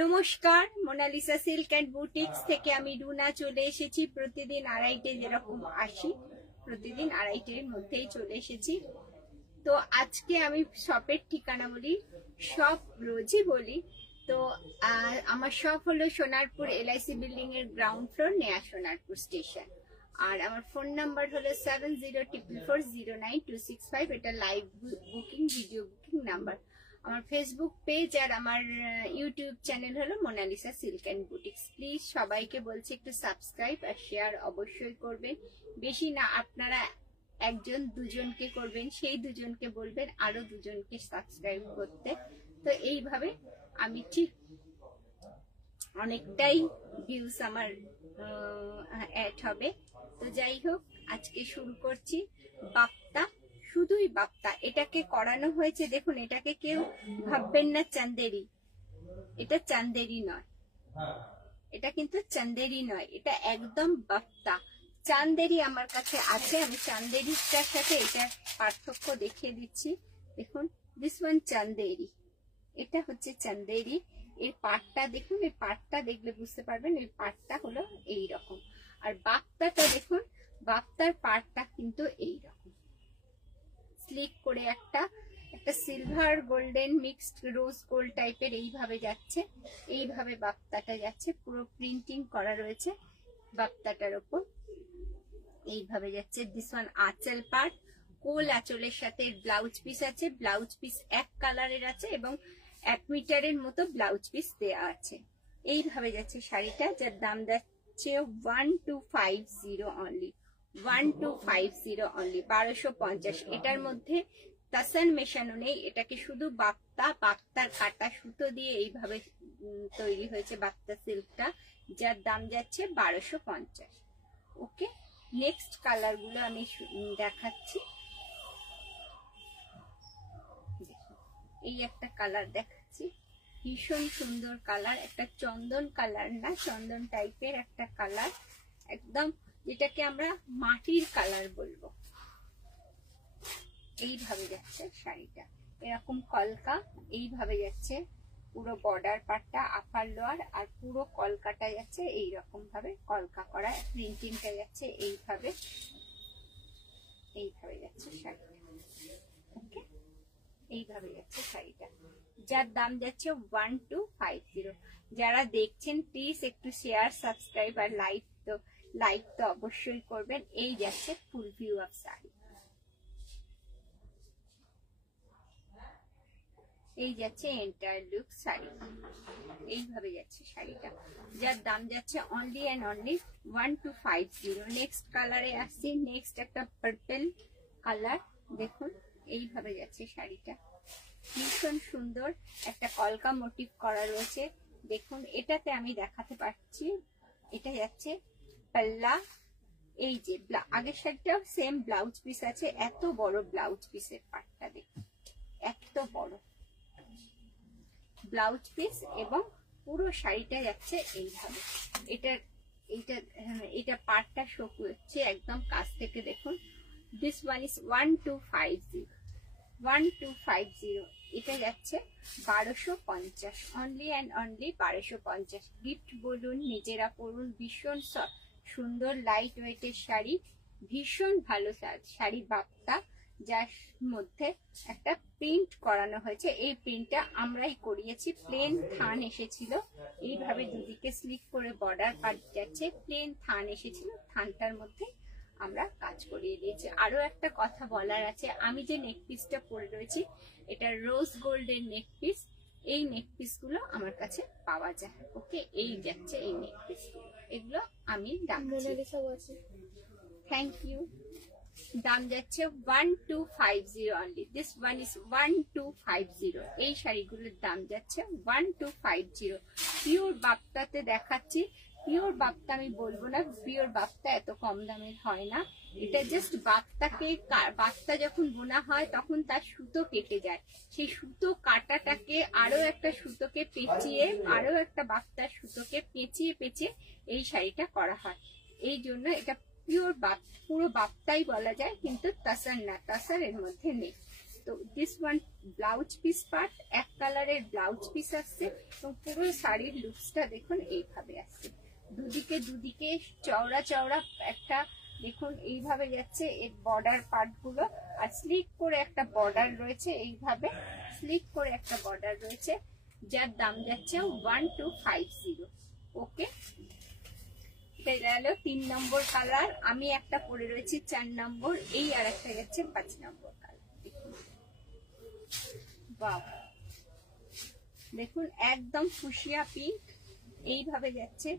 নমস্কার, Mona Lisa silk and boutiques থেকে আমি রুনা চলে এসেছি। প্রতিদিন আড়াইটে যেরকম আসি, প্রতিদিন আড়াইটের মধ্যেই চলে এসেছি। তো আজকে আমি শপের ঠিকানা বলি, শপ রোজই বলি। তো আমার শপ হলো সোনারপুর LIC বিল্ডিং এর গ্রাউন্ড ফ্লোর, নেয়া সোনারপুর স্টেশন। আর আমার ফোন নাম্বার হলো 7044409265। এটা live booking, video booking number. আমার ফেসবুক পেজ আর আমার ইউটিউব চ্যানেল হলো Monalisa silk and boutiques. Please সবাইকে বলছি একটু সাবস্ক্রাইব আর শেয়ার অবশ্যই করবেন। বেশি না, আপনারা একজন দুজনকে করবেন, সেই দুজনকে বলবেন আরো দুজনকে সাবস্ক্রাইব করতে। তো এইভাবে আমি ঠিক অনেকটাই ভিউজ আমার অ্যাড হবে। তো যাই হোক, আজকে শুরু করছি। বাপ্তা, শুধুই বাপ্তা। এটাকে করানো হয়েছে, দেখুন, এটাকে কেউ ভাববেন না চান্দেরি। এটা চান্দেরি নয়, এটা কিন্তু চান্দেরি নয়, এটা একদম বাপ্তা। চান্দেরি আমার কাছে আছে, আমি চান্দেরিটার সাথে এটার পার্থক্য দেখিয়ে দিচ্ছি। দেখুন, দিস ওয়ান চান্দেরি, এটা হচ্ছে চান্দেরি। এর পাটটা দেখুন, এই পাটটা দেখলে বুঝতে পারবেন এই পাটটা হলো এই রকম। আর বাপ্তাটা দেখুন, বাপ্তার পাটটা কিন্তু এই রকম স্লিক করে একটা silver golden mixed rose gold টাইপের এইভাবে যাচ্ছে। এইভাবে বাপ্তাটা যাচ্ছে, পুরো প্রিন্টিং করা রয়েছে বাপ্তাটার ওপর, এইভাবে যাচ্ছে। দিস ওয়ান আঁচল পার্ট, কোল আঁচলের সাথে ব্লাউজ পিস আছে। ব্লাউজ পিস এক কালারের আছে এবং 1 মিটারের মতো ব্লাউজ পিস দেওয়া আছে। এইভাবে যাচ্ছে শাড়িটা, যার দাম যাচ্ছে 1250 অনলি, 1250 অনলি, 1250। এটার মধ্যে তাসান মেশানো নেই, এটাকে শুধু বাপ্তা, বাপ্তার কাটা সুতো দিয়ে এইভাবে তৈরি হয়েছে বাপ্তা সিল্কটা, যার দাম যাচ্ছে 1250। ওকে, নেক্সট কালার গুলো আমি দেখাচ্ছি। এই একটা কালার দেখাচ্ছি, ভীষণ সুন্দর কালার, একটা চন্দন কালার না, চন্দন টাইপের একটা কালার, একদম যেটাকে আমরা মাটির কালার বলবো। এইভাবে যাচ্ছে শাড়িটা, এরকম কলকা এইভাবে যাচ্ছে, পুরো বর্ডার পার্টটা আপার লোয়ার, আর পুরো কলকাটা যাচ্ছে এইরকম ভাবে কলকা করা, প্রিন্টিংটা যাচ্ছে এইভাবে, এইভাবে যাচ্ছে শাড়িটা। ওকে, এইভাবে যাচ্ছে শাড়িটা, যার দাম যাচ্ছে 1250। যারা দেখছেন প্লিজ একটু শেয়ার, সাবস্ক্রাইব আর লাইক তো অবশ্যই করবেন। এই যাচ্ছে ফুল ভিউ অফ শাড়ি, এই যাচ্ছে এন্টায়ার লুক শাড়ি, এইভাবে যাচ্ছে শাড়িটা, যার দাম যাচ্ছে অনলি অ্যান্ড অনলি 1250। নেক্সট কালারে আসছি, নেক্সট একটা পার্পল কালার, দেখুন এইভাবে যাচ্ছে শাড়িটা, ভীষণ সুন্দর, একটা কলকা মোটিভ করা রয়েছে। দেখুন, এটাতে আমি দেখাতে পারছি, এটা যাচ্ছে পাল্লা। এই যে আগের শাড়িটাও সেম ব্লাউজ পিস আছে, এত বড় ব্লাউজ পিসের পাটটা দেখুন, এত বড় ব্লাউজ পিস, এবং পুরো শাড়িটা যাচ্ছে এইভাবে। এটা পাটটা শো করছে একদম কাছ থেকে, দেখুন। দিস ওয়ান ইজ 1250, এটা যাচ্ছে 1250, অনলি অ্যান্ড অনলি 1250। গিফট বলুন, নিজেরা পরুন, ভীষণ সুন্দর লাইট ওয়েটের শাড়ি, ভীষণ ভালো শাড়ি বাপ্তা, যার মধ্যে একটা প্রিন্ট করানো হয়েছে। এই প্রিন্টটা আমরাই করিয়েছি, প্লেন থান এসেছিল, এইভাবে দুদিকে স্লিপ করে বর্ডার পার্ট যাচ্ছে, প্লেন থান এসেছিল, থানটার মধ্যে আমরা কাজ করিয়ে দিয়েছি। আরো একটা কথা বলার আছে, আমি যে নেক পিসটা পরে রয়েছি এটা রোজ গোল্ডের নেক পিস। এই নেক পিস গুলো আমার কাছে পাওয়া যায়। ওকে, এই যাচ্ছে এই নেক পিস গুলো, এগুলো আমি থ্যাংক ইউ। দাম যাচ্ছে 1250 অনলি, দিস ওয়ান ইজ 1250। এই শাড়িগুলোর দাম যাচ্ছে 1250। পিওর বাপ্তাতে দেখাচ্ছি, পিওর বাপ্তা আমি বলবো না, পিওর বাপ্তা এত কম দামের হয় না। এটা জাস্ট বাপ্তা যখন বোনা হয় তখন তার সুতো কেটে যায়, সেই সুতো কাটাটাকে আরো একটা সুতোকে পেঁচিয়ে, আরো একটা বাপ্তার সুতোকে পেঁচিয়ে এই শাড়িটা করা হয়। এই জন্য এটা পিওর পুরো বাপ্তাই বলা যায়, কিন্তু তাসার না, তাসার এর মধ্যে নেই। তো this one blouse piece part, এক কালারের ব্লাউজ পিস আসছে এবং পুরো শাড়ির লুকসটা দেখুন এইভাবে আসছে। দুদিকে দুদিকে চওড়া চওড়া একটা দেখুন এইভাবে যাচ্ছে এর বর্ডার পার্ট গুলো, আর স্লিক করে একটা বর্ডার রয়েছে, এইভাবে স্লিক করে একটা বর্ডার রয়েছে, যার দাম যাচ্ছে 1250। ওকে, এটা গেল 3 নম্বর কালার। আমি একটা পরে রয়েছি 4 নম্বর, এই আর একটা যাচ্ছে 5 নম্বর কালার। বাহ, দেখুন একদম ফুসিয়া পিঙ্ক, এইভাবে যাচ্ছে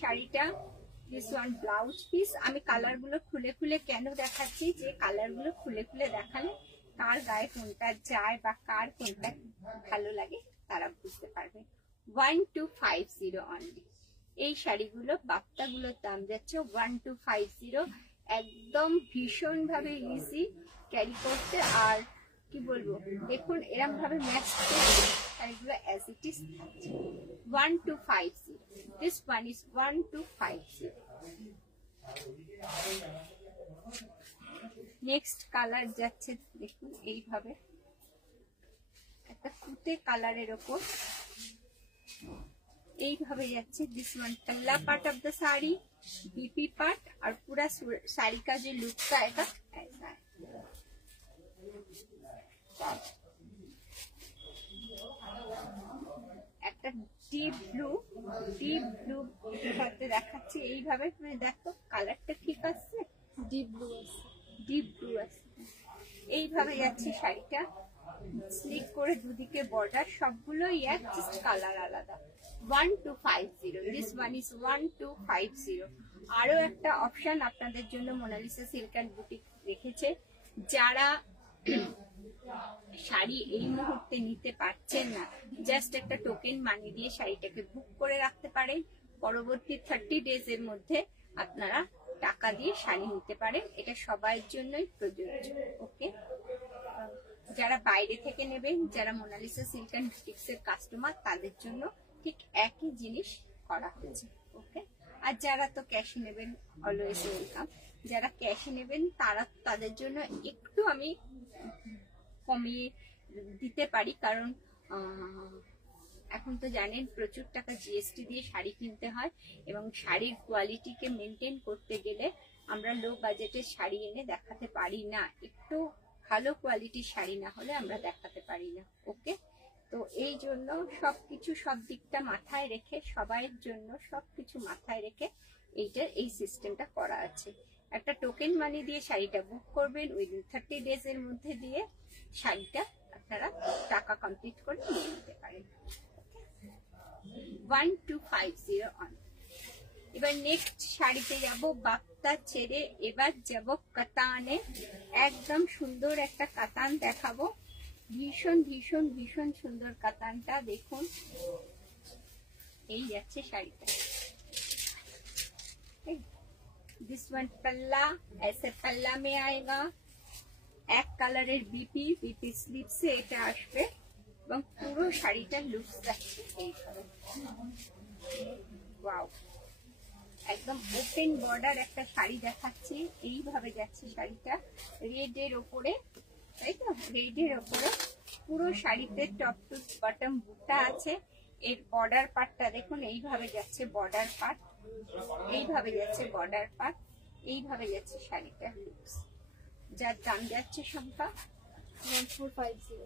শাড়িটা। This one blouse piece. আমি কালার গুলো খুলে খুলে কেন দেখাচ্ছি, যে কালার গুলো খুলে খুলে দেখালে কার গায়ে কোনটা যায় বা কার কোনটা ভালো লাগে তারা বুঝতে পারবে। 1250 অনলি। এই শাড়িগুলো বাপ্তা গুলোর দাম যাচ্ছে 1250। একদম ভীষণ ভাবে ইজি ক্যারি করতে, আর কি বলবো দেখুন এরকম ভাবে ম্যাচ করে শাড়িগুলো অ্যাজ ইট ইজ থাকছে। 1250। This one is 1250। Next colour যাচ্ছে দেখুন এইভাবে একটা কুতে কালারের ওপর এইভাবে যাচ্ছে। दिस वन पल्ला part of the sari, BP part, और पूरा साड़ी का जो लुक आएगा ऐसा है। একটা ডিপ ব্লু সাথে দেখাচ্ছি এইভাবে, তুমি দেখো কালারটা ঠিক আছে, ডিপ ব্লু আছে। এইভাবে যাচ্ছে শাড়িটা, স্লিক করে দুদিকে বর্ডার, সবগুলোই এক, জাস্ট কালার আলাদা। 1250। This one is 1250। আরো একটা অপশন আপনাদের জন্য মোনালিসা সিল্ক অ্যান্ড বুটিক রেখেছে। যারা শাড়ি এই মুহূর্তে নিতে পারছেন না, জাস্ট একটা টোকেন মানি দিয়ে শাড়িটাকে বুক করে রাখতে পারেন। পরবর্তী 30 ডেজ এর মধ্যে আপনারা টাকা দিয়ে শাড়ি নিতে পারেন। এটা সবার জন্যই প্রযোজ্য। ওকে, যারা বাইরে থেকে নেবেন, যারা মোনালিসা সিল্ক অ্যান্ড বুটিক্স এর কাস্টমার, তাদের জন্য ঠিক একই জিনিস করা হয়েছে। ওকে, আর যারা তো ক্যাশে নেবেন অলওয়েজ ওয়েলকাম। যারা ক্যাশে নেবেন তারা তাদের জন্য একটু আমি কমিয়ে দিতে পারি, কারণ এখন তো জানেন প্রচুর টাকা জিএসটি দিয়ে শাড়ি কিনতে হয়, এবং শাড়ির কোয়ালিটিকে মেনটেন করতে গেলে আমরা লো বাজেটের শাড়ি এনে দেখাতে পারি না। একটু ভালো কোয়ালিটির শাড়ি না হলে আমরা দেখাতে পারি না। ওকে, তো এই জন্য সবকিছু সব দিকটা মাথায় রেখে, সবাইয়ের জন্য সবকিছু মাথায় রেখে এই সিস্টেমটা করা আছে। একটা টোকেন মানি দিয়ে শাড়িটা বুক করবেন, উইদিন 30 ডেজ এর মধ্যে দিয়ে শাড়িটা আপনারা টাকা কমপ্লিট করে নিয়ে নিতে পারেন। 1250 অন। এবার নেক্সট শাড়িতে যাব বাপ্তা ছেড়ে, এবার যাব কাতানে। একদম সুন্দর একটা কাতান দেখাবো, ভীষণ ভীষণ ভীষণ সুন্দর কাতানটা দেখুন। এই যাচ্ছে শাড়িটা। दिस वन पल्ला, ऐसे पल्ला में आएगा। एक कलर बीपी स्लीव से এটা আসবে এবং পুরো শাড়িটার লুক যাচ্ছে এইভাবে। ওয়াও, একদম ওপেন বর্ডার একটা শাড়ি দেখাচ্ছি। এইভাবে যাচ্ছে শাড়িটা রেডের ওপরে, তাই তো, রেডের ওপরে পুরো শাড়িতে টপ টু বটম বুটা আছে। এর বর্ডার পার্টটা দেখুন এইভাবে যাচ্ছে, বর্ডার পার্ট এইভাবে যাচ্ছে, বর্ডার পার্ট এইভাবে যাচ্ছে শাড়িটার লুকস, যার দাম যাচ্ছে সংখ্যা 1450।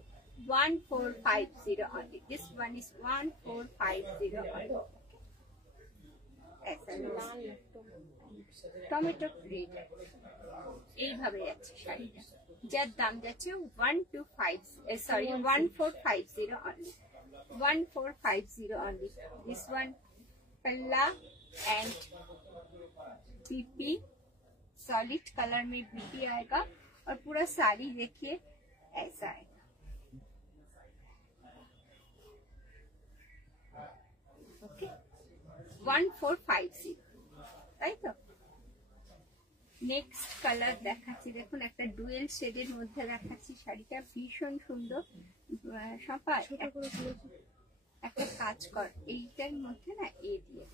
1450 only. This one is 1450 only. Tomato red এইভাবে যাচ্ছে শাড়িটা, যার দাম যাচ্ছে 1450 only. 1450 only. This one पल्ला एंड बीपी, सॉलिड कलर में बीपी आएगा, और पूरा साड़ी देखिए ऐसा आएगा। ओके, 1450, তাই তো। নেক্সট কালার দেখাচ্ছি, দেখুন একটা ডুয়েল শেডের মধ্যে দেখাচ্ছি শাড়িটা, ভীষণ সুন্দর। সপা একটা কাজ কর, এইটার মধ্যে না এ দিয়ে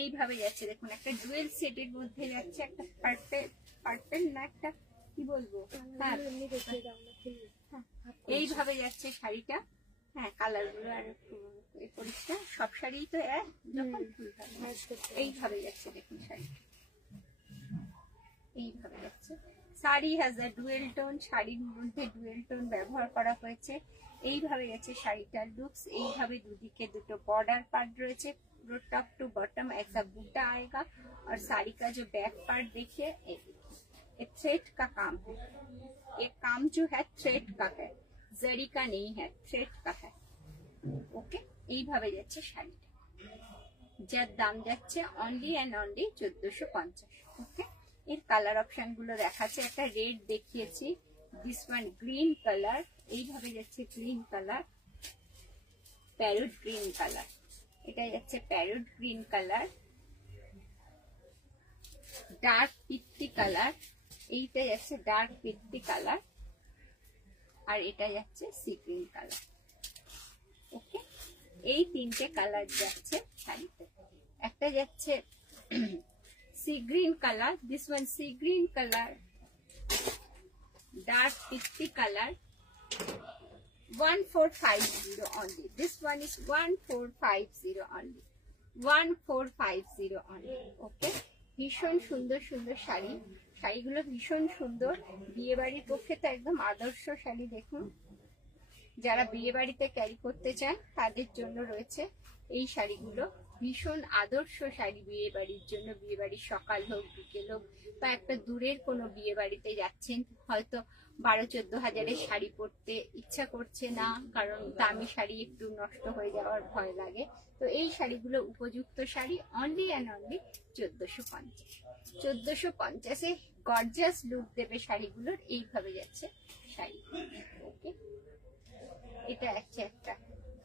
এইভাবে যাচ্ছে, দেখুন একটা ডুয়েল শেডের মধ্যে যাচ্ছে, একটা পার্পেল না একটা কি বলবো, হ্যাঁ এইভাবে যাচ্ছে শাড়িটা। হ্যাঁ কালার গুলো আর করিস না, সব শাড়ি তো এক যখন এইভাবে যাচ্ছে। দেখুন শাড়ি এইভাবে যাচ্ছে। Sari has a dual tone, শাড়ির মধ্যে ডুয়েল টোন ব্যবহার করা হয়েছে। এইভাবে যাচ্ছে শাড়িটার লুকস। এইভাবে দুদিকে দুটো बॉर्डर पार्ट রয়েছে, পুরো टॉप टू बॉटम ऐसा बूटा आएगा। और साड़ी का जो बैक पार्ट देखिए, ये थ्रेड का काम है। ये काम जो है थ्रेड का है, जरी का नहीं है, थ्रेड का है। ओके, এইভাবে যাচ্ছে শাড়িটা, যার দাম যাচ্ছে অনলি অ্যান্ড অনলি 1450। ওকে, এর কালার অপশন গুলো দেখাচ্ছে। একটা রেড দেখিয়েছি, দিস ওয়ান গ্রিন কালার, এইভাবে যাচ্ছে green colour, parrot green colour, এটা যাচ্ছে প্যারট গ্রিন কালার, ডার্ক পিত্তি কালার, এইটা যাচ্ছে ডার্ক পিত্তি কালার, আর এটা যাচ্ছে সি গ্রিন কালার। ওকে, এই তিনটে কালার যাচ্ছে শাড়িতে। একটা যাচ্ছে sea green color, this one sea green color, dark pitty color, 1450 only. This one is 1450 only, 1450 only. Okay, ভীষণ সুন্দর সুন্দর শাড়ি, শাড়িগুলো ভীষণ সুন্দর। বিয়ে বাড়ির পক্ষে তো একদম আদর্শ শাড়ি। দেখুন, যারা বিয়ে বাড়িতে ক্যারি করতে চান তাদের জন্য রয়েছে এই শাড়িগুলো। ভীষণ আদর্শ শাড়ি বিয়ে বাড়ির জন্য। বিয়ে বাড়ির সকাল হোক বিকেল হোক, বা একটা দূরের কোনো বিয়ে বাড়িতে যাচ্ছেন, হয়তো 12-14 হাজারের শাড়ি পরতে ইচ্ছা করছে না, কারণ দামি শাড়ি একটু নষ্ট হয়ে যাওয়ার ভয় লাগে, তো এই শাড়িগুলো উপযুক্ত শাড়ি। Only and only 1450। 1450-এ গর্জিয়াস লুক দেবে শাড়িগুলোর। এইভাবে যাচ্ছে শাড়ি। ওকে, এটা আছে একটা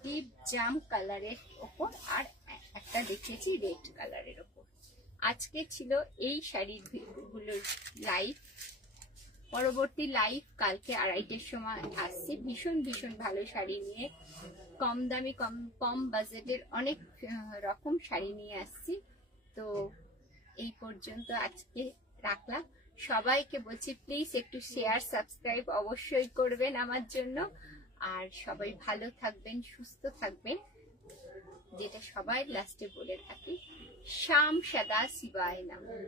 ডিপ জাম কালারের ওপর, আর একটা দেখিয়েছি রেড কালারের ওপর। আজকে ছিল এই শাড়িগুলোর লাইভ। পরবর্তী লাইভ কালকে 2:30-এর সময় আসছে ভীষণ ভীষণ ভালো শাড়ি নিয়ে। কম দামি কম বাজেটের অনেক রকম শাড়ি নিয়ে আসছি। তো এই পর্যন্ত আজকে রাখলাম। সবাইকে বলছি প্লিজ একটু শেয়ার সাবস্ক্রাইব অবশ্যই করবেন আমার জন্য। আর সবাই ভালো থাকবেন, সুস্থ থাকবেন, যেটা সবাই লাস্টে বলে থাকি, শাম সদা শিবায় নমঃ।